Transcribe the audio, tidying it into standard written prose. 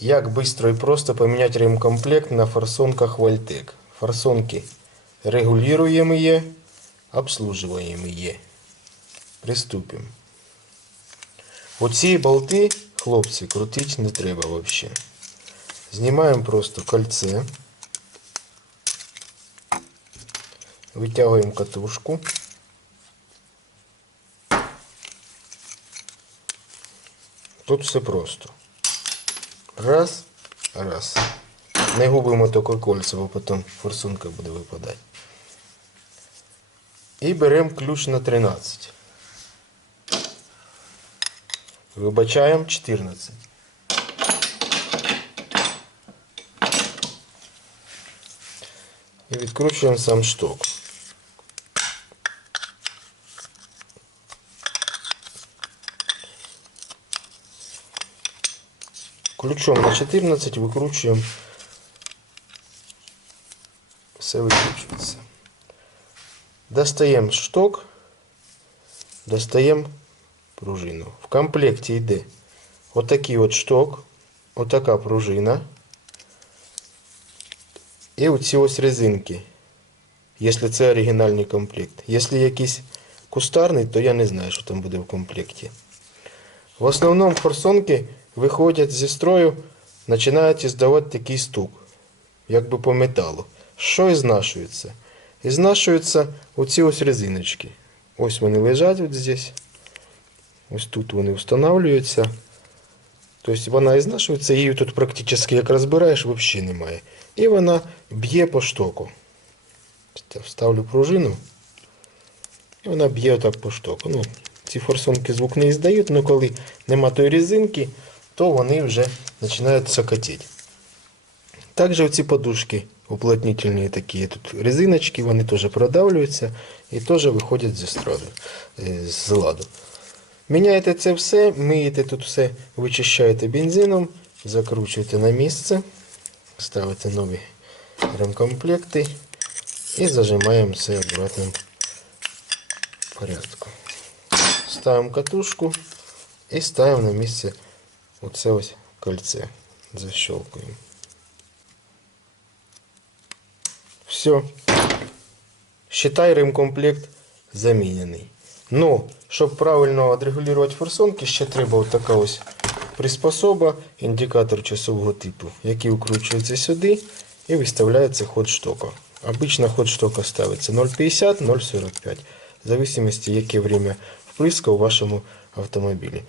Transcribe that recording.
Як быстро и просто поменять ремкомплект на форсунках Вальтек. Форсунки регулируемые, обслуживаемые. Приступимо. Оці болти, хлопці, крутити не треба взагалі. Знімаємо просто кольце. Витягуємо катушку. Тут все просто. Раз, раз. Не губимо тільки кольця, бо потім форсунка буде випадати. І беремо ключ на 13. Вибачаємо 14. І відкручуємо сам шток. Ключом на 14 викручуємо. Все викручується. Достаємо шток, достаємо пружину. В комплекті йде отакий от шток, отака пружина і оці ось резинки, якщо це оригінальний комплект. Якщо якийсь кустарний, то я не знаю, що там буде в комплекті. В основному форсунки виходять зі строю, починають издавати такий стук, якби по металу. Що ізнашується? Ізнашуються оці ось резиночки. Ось вони лежать ось здесь. Ось тут вони встановлюються. Тобто вона ізнашується, її тут практично як розбираєш, взагалі немає. І вона б'є по штоку. Вставлю пружину. І вона б'є отак по штоку. Ну, ці форсунки звук не іздають, але коли нема тої резинки, то вони вже починають сокотіти. Також оці подушки уплотнительні такі, тут резиночки, вони теж продавлюються і теж виходять з ладу. Міняєте це все, миєте тут все, вичищаєте бензином, закручуєте на місце, ставите нові ремкомплекти і зажимаємо все в обратному порядку. Ставимо катушку і ставимо на місце оце ось кольце. Защелкуємо. Все. Считай, ремкомплект замінений. Но, щоб правильно відрегулювати форсунки, ще треба ось така ось приспособа, індикатор часового типу, який вкручується сюди і виставляється ход штока. Обично ход штока ставиться 0,50-0,45, в зависимости, яке время впрыска у вашому автомобілі.